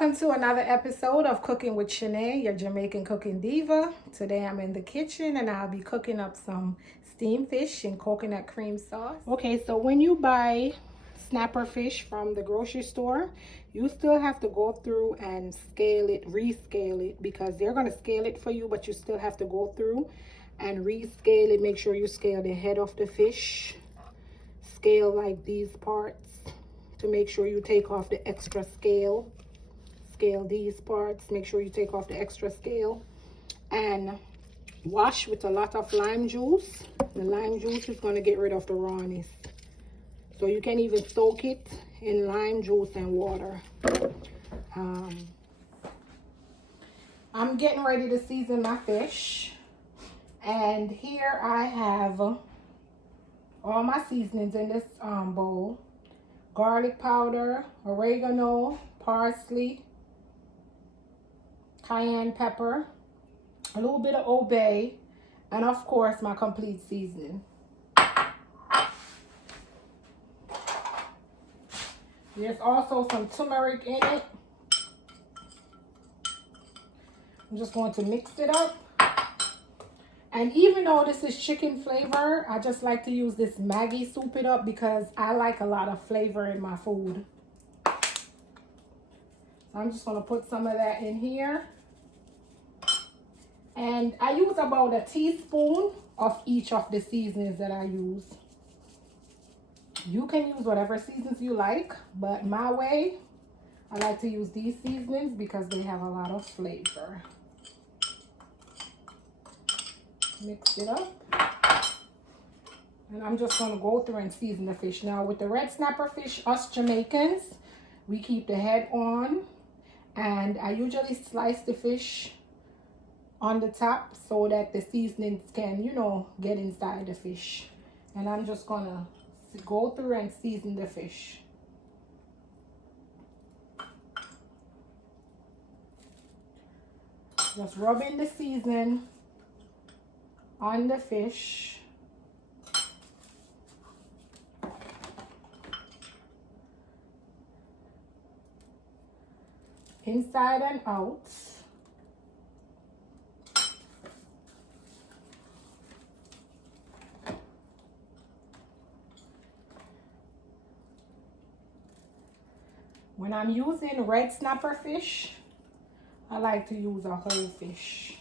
Welcome to another episode of Cooking with Shanae, your Jamaican cooking diva. Today I'm in the kitchen and I'll be cooking up some steamed fish and coconut cream sauce. Okay, so when you buy snapper fish from the grocery store, you still have to go through and scale it, rescale it, because they're going to scale it for you, but you still have to go through and rescale it. Make sure you scale the head of the fish. Scale like these parts to make sure you take off the extra scale. Scale these parts, make sure you take off the extra scale, and wash with a lot of lime juice. The lime juice is going to get rid of the rawness, so you can even soak it in lime juice and water. I'm getting ready to season my fish, and here I have all my seasonings in this bowl: garlic powder, oregano, parsley, cayenne pepper, a little bit of Obay, and of course my complete seasoning. There's also some turmeric in it. I'm just going to mix it up. And even though this is chicken flavor, I just like to use this Maggi Soup It Up because I like a lot of flavor in my food. So I'm just going to put some of that in here. And I use about a teaspoon of each of the seasonings that I use. You can use whatever seasonings you like, but my way, I like to use these seasonings because they have a lot of flavor. Mix it up. And I'm just going to go through and season the fish. Now with the red snapper fish, us Jamaicans, we keep the head on. And I usually slice the fish on the top so that the seasonings can, get inside the fish. And I'm just gonna go through and season the fish. Just rubbing the seasoning on the fish. Inside and out. When I'm using red snapper fish, I like to use a whole fish.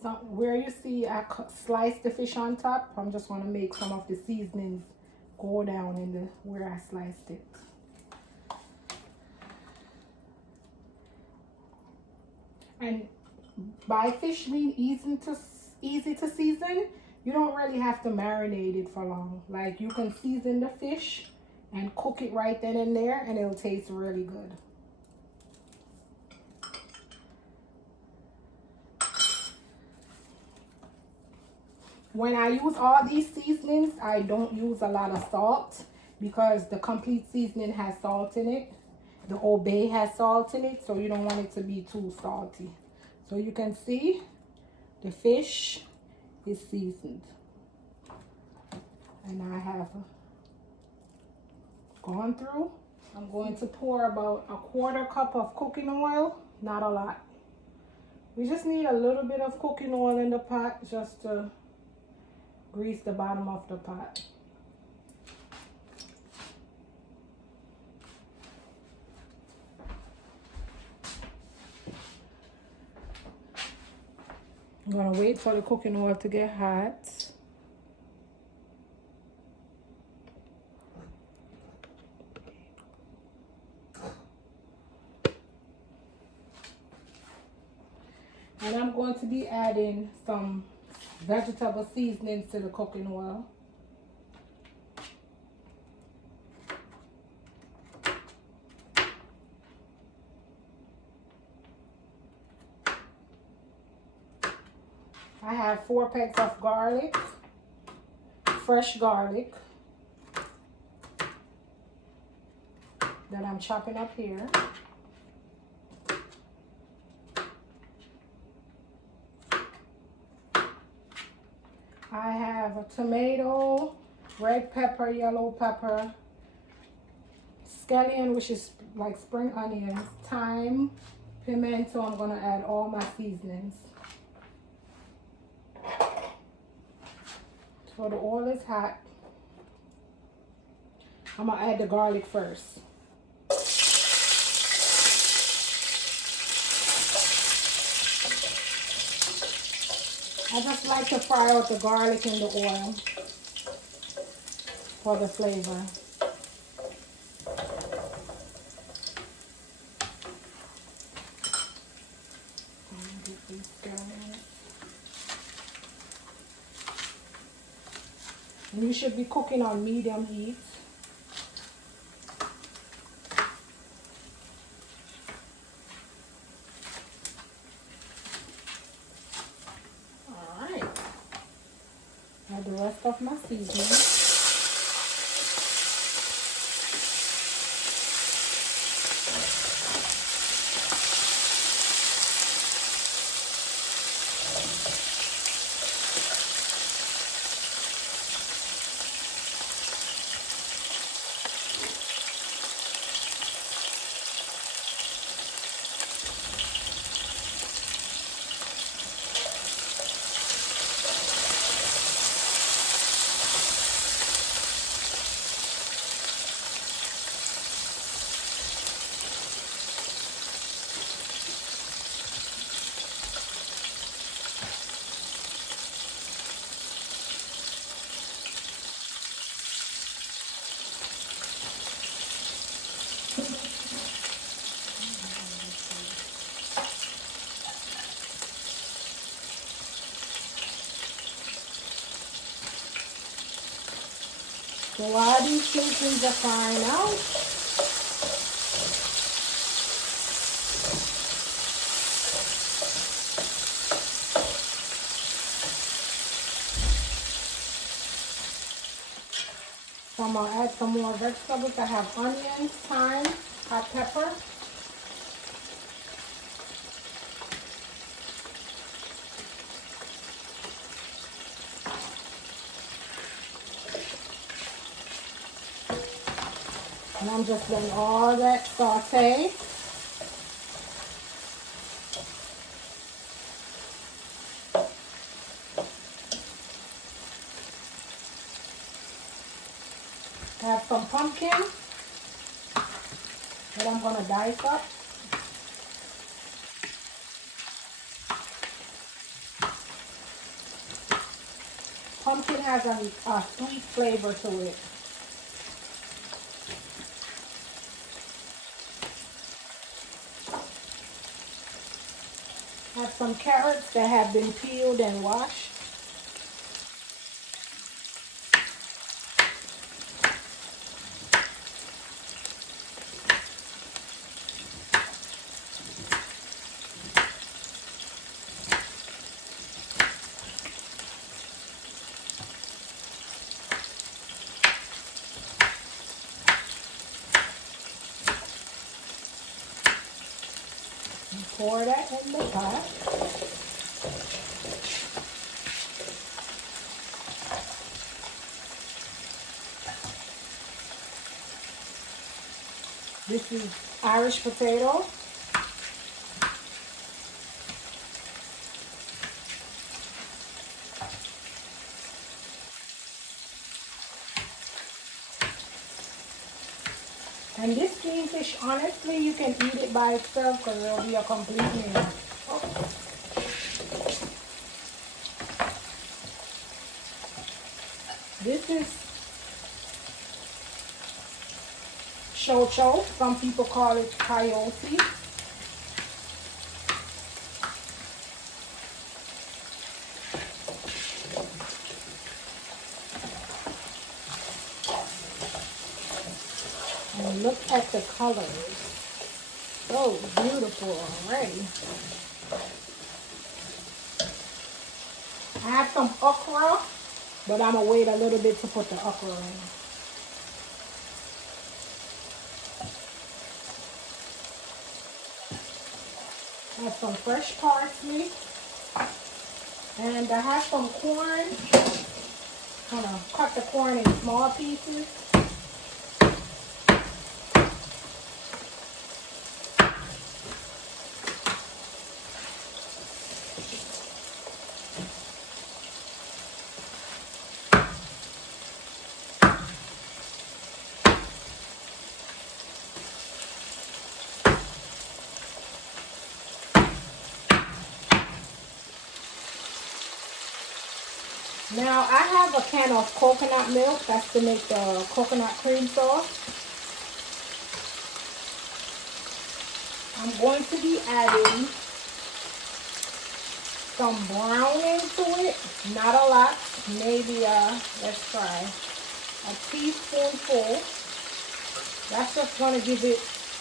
So where you see I slice the fish on top, I'm just going to make some of the seasonings go down in where I sliced it. And by fish being easy to season, you don't really have to marinate it for long. Like, you can season the fish and cook it right then and there, and it'll taste really good. When I use all these seasonings, I don't use a lot of salt because the complete seasoning has salt in it. The Obay has salt in it, so you don't want it to be too salty. So you can see the fish is seasoned. And I have gone through. I'm going to pour about a 1/4 cup of cooking oil, not a lot. We just need a little bit of cooking oil in the pot just to grease the bottom of the pot. I'm going to wait for the cooking oil to get hot. And I'm going to be adding some vegetable seasonings to the cooking oil. I have 4 pegs of garlic, fresh garlic, that I'm chopping up here. have a tomato, red pepper, yellow pepper, scallion, which is like spring onions, thyme, pimento. I'm gonna add all my seasonings. So the oil is hot. I'm gonna add the garlic first. I just like to fry out the garlic in the oil for the flavor. And you should be cooking on medium heat. Alright. Add the rest of my seasoning. So while these seasonings are frying out, so I'm going to add some more vegetables. I have onions, thyme, hot pepper. And I'm just letting all that saute. I have some pumpkin that I'm going to dice up. Pumpkin has a sweet flavor to it. I have some carrots that have been peeled and washed. And pour that in the pot. This is Irish potato. And this steamed fish, honestly, you can eat it by itself because it'll be a complete meal. Oh. This is chocho. Some people call it coyote. And look at the colors. So beautiful already. I have some okra, but I'm going to wait a little bit to put the okra in. I have some fresh parsley. And I have some corn I'm gonna cut the corn in small pieces. Now I have a can of coconut milk. That's to make the coconut cream sauce. I'm going to be adding some browning to it. Not a lot. Maybe let's try a teaspoonful. That's just going to give it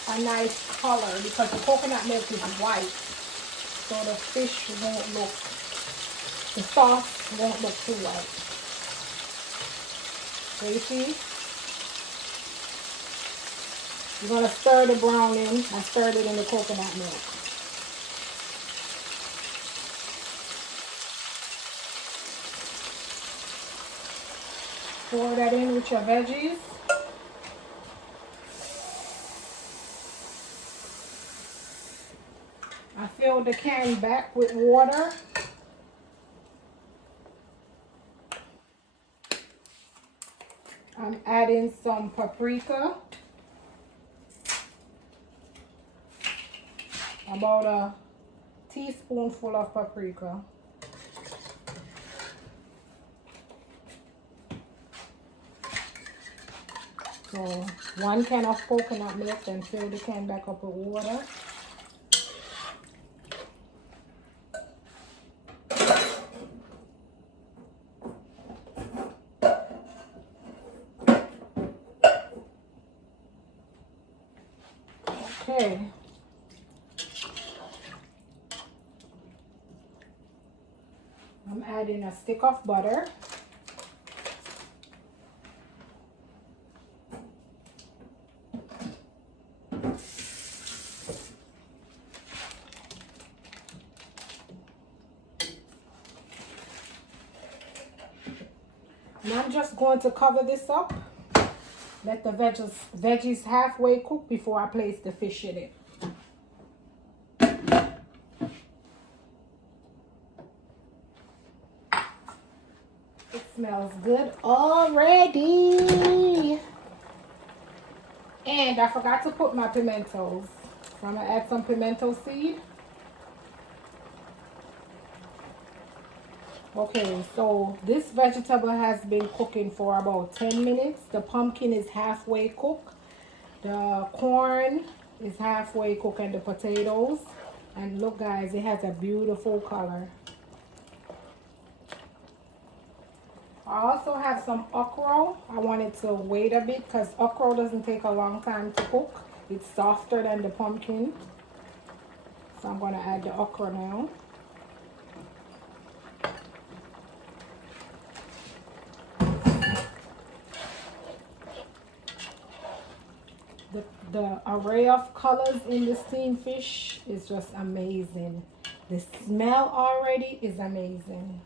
a nice color because the coconut milk is white. So the fish won't look, the sauce won't look too white. So you see? You're going to stir the browning. I stirred it in the coconut milk. Pour that in with your veggies. I filled the can back with water. I'm adding some paprika. About a teaspoonful of paprika. So 1 can of coconut milk and fill the can back up with water. Okay. I'm adding a stick of butter. And I'm just going to cover this up. Let the veggies halfway cook before I place the fish in it. It smells good already. And I forgot to put my pimentos. So I'm going to add some pimento seed. Okay, so this vegetable has been cooking for about 10 minutes. The pumpkin is halfway cooked. The corn is halfway cooked and the potatoes. And look guys, it has a beautiful color. I also have some okro. I wanted to wait a bit because okro doesn't take a long time to cook. It's softer than the pumpkin. So I'm going to add the okra now. The array of colors in the steamed fish is just amazing. The smell already is amazing.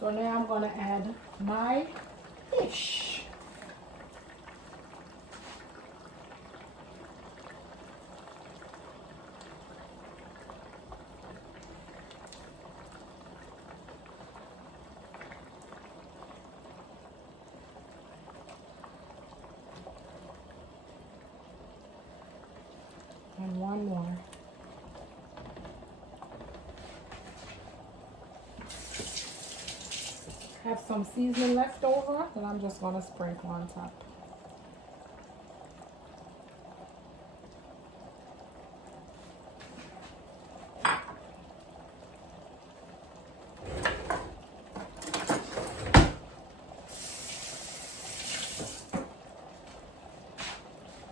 So now I'm going to add my fish. And one more. Have some seasoning left over that I'm just going to sprinkle on top.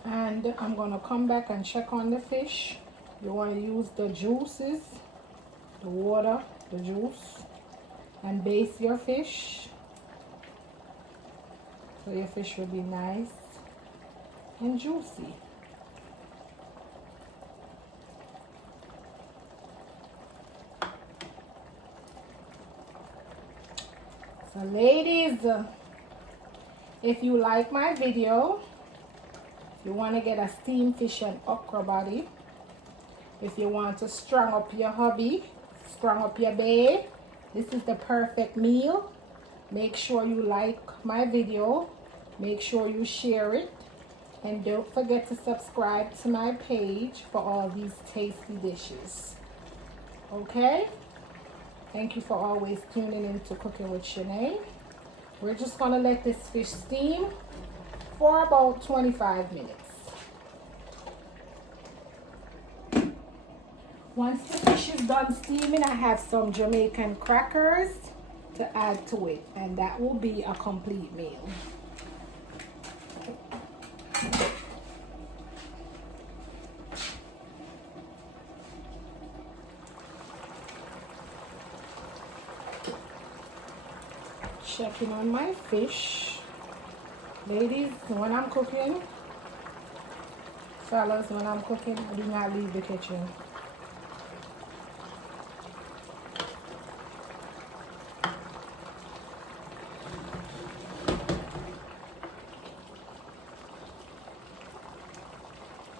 And I'm going to come back and check on the fish. You want to use the juices, the water, the juice. and baste your fish. So your fish will be nice and juicy. So ladies, if you like my video, you want to get a steamed fish and okra body, if you want to strong up your hubby, strong up your babe, this is the perfect meal. Make sure you like my video, make sure you share it, and don't forget to subscribe to my page for all these tasty dishes. Okay? Thank you for always tuning in to Cooking with Shanae. We're just gonna let this fish steam for about 25 minutes. Once the fish is done steaming, I have some Jamaican crackers to add to it, and that will be a complete meal. Checking on my fish. Ladies, when I'm cooking, fellas, when I'm cooking, I do not leave the kitchen.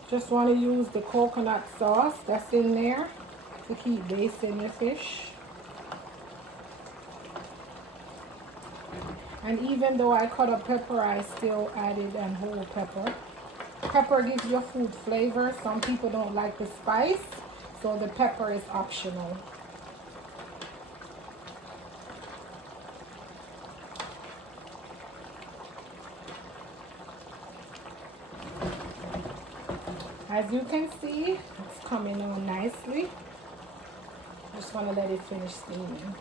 Just want to use the coconut sauce that's in there to keep basting your fish. And even though I cut a pepper, I still added a whole pepper. Pepper gives your food flavor. Some people don't like the spice, so the pepper is optional. As you can see, it's coming on nicely. Just want to let it finish steaming.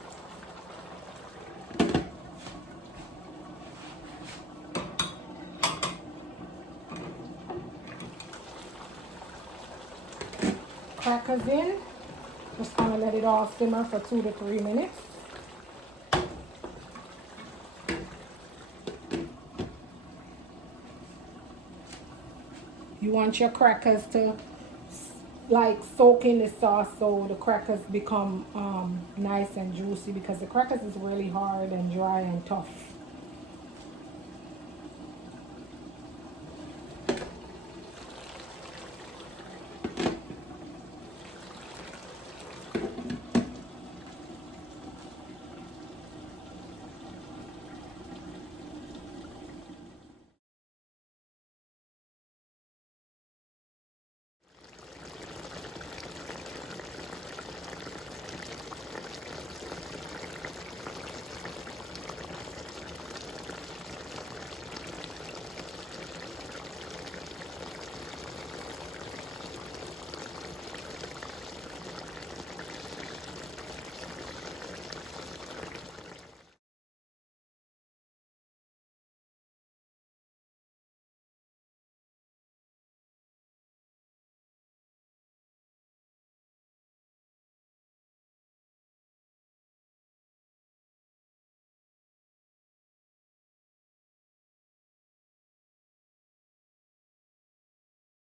Crackers in. Just gonna let it all simmer for 2 to 3 minutes. You want your crackers to like soak in the sauce so the crackers become nice and juicy, because the crackers is really hard and dry and tough.